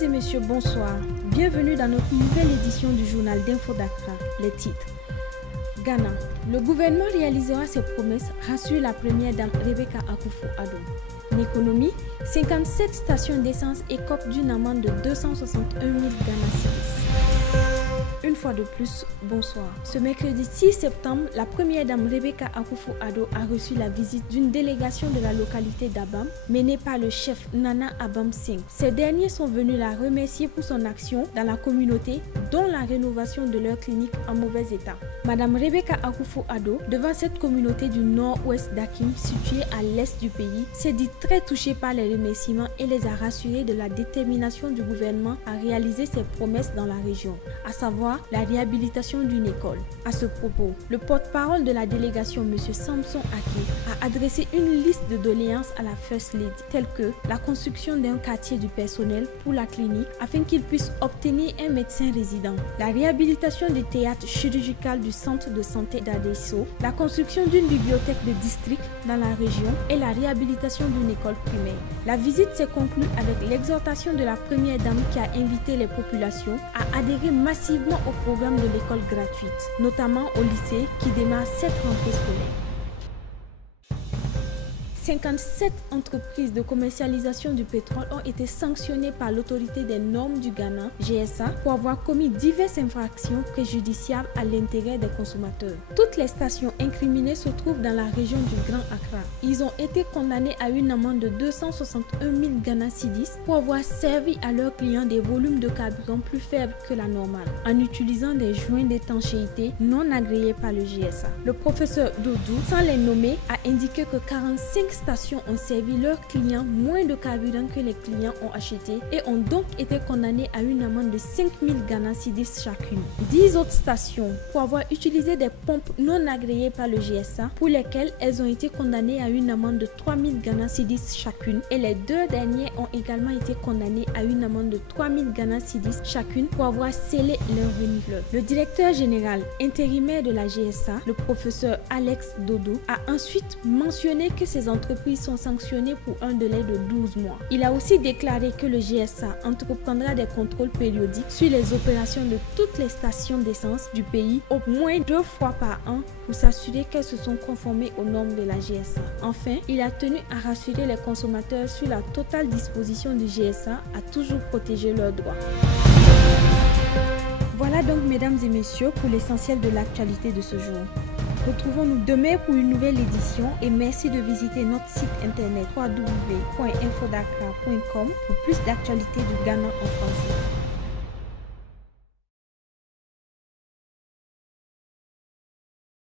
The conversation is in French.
Mesdames et messieurs, bonsoir. Bienvenue dans notre nouvelle édition du journal d'Info Dakar. Les titres. Ghana. Le gouvernement réalisera ses promesses, rassure la première dame Rebecca Akufo-Addo. En économie, 57 stations d'essence écopent d'une amende de 261 000 Ghana cedis. Une fois de plus, bonsoir. Ce mercredi 6 septembre, la première dame Rebecca Akufo-Addo a reçu la visite d'une délégation de la localité d'Abam, menée par le chef Nana Abam Singh. Ces derniers sont venus la remercier pour son action dans la communauté, dont la rénovation de leur clinique en mauvais état. Madame Rebecca Akufo-Addo, devant cette communauté du nord-ouest d'Akim, située à l'est du pays, s'est dit très touchée par les remerciements et les a rassurés de la détermination du gouvernement à réaliser ses promesses dans la région, à savoir la réhabilitation d'une école. À ce propos, le porte-parole de la délégation, M. Samson Aki, a adressé une liste de doléances à la First Lady, telles que la construction d'un quartier du personnel pour la clinique afin qu'il puisse obtenir un médecin résident, la réhabilitation du théâtre chirurgical du centre de santé d'Adesso, la construction d'une bibliothèque de district dans la région et la réhabilitation d'une école primaire. La visite s'est conclue avec l'exhortation de la première dame qui a invité les populations à adhérer massivement au programme de l'école gratuite, notamment au lycée qui démarre cette rentrée scolaire. 57 entreprises de commercialisation du pétrole ont été sanctionnées par l'autorité des normes du Ghana, GSA, pour avoir commis diverses infractions préjudiciables à l'intérêt des consommateurs. Toutes les stations incriminées se trouvent dans la région du Grand Accra. Ils ont été condamnés à une amende de 261 000 Ghana cedis pour avoir servi à leurs clients des volumes de carburant plus faibles que la normale, en utilisant des joints d'étanchéité non agréés par le GSA. Le professeur Doudou, sans les nommer, a indiqué que 45 stations ont servi leurs clients moins de carburant que les clients ont acheté et ont donc été condamnées à une amende de 5 000 Ghana cedis chacune. 10 autres stations pour avoir utilisé des pompes non agréées par le GSA pour lesquelles elles ont été condamnées à une amende de 3 000 Ghana cedis chacune et les deux dernières ont également été condamnées à une amende de 3 000 Ghana cedis chacune pour avoir scellé leur renifleur. Le directeur général intérimaire de la GSA, le professeur Alex Dodo, a ensuite mentionné que ces entreprises sont sanctionnées pour un délai de 12 mois. Il a aussi déclaré que le GSA entreprendra des contrôles périodiques sur les opérations de toutes les stations d'essence du pays au moins 2 fois par an pour s'assurer qu'elles se sont conformées aux normes de la GSA. Enfin, il a tenu à rassurer les consommateurs sur la totale disposition du GSA à toujours protéger leurs droits. Voilà donc, mesdames et messieurs, pour l'essentiel de l'actualité de ce jour. Retrouvons-nous demain pour une nouvelle édition et merci de visiter notre site internet www.infodakar.com pour plus d'actualités du Ghana en français.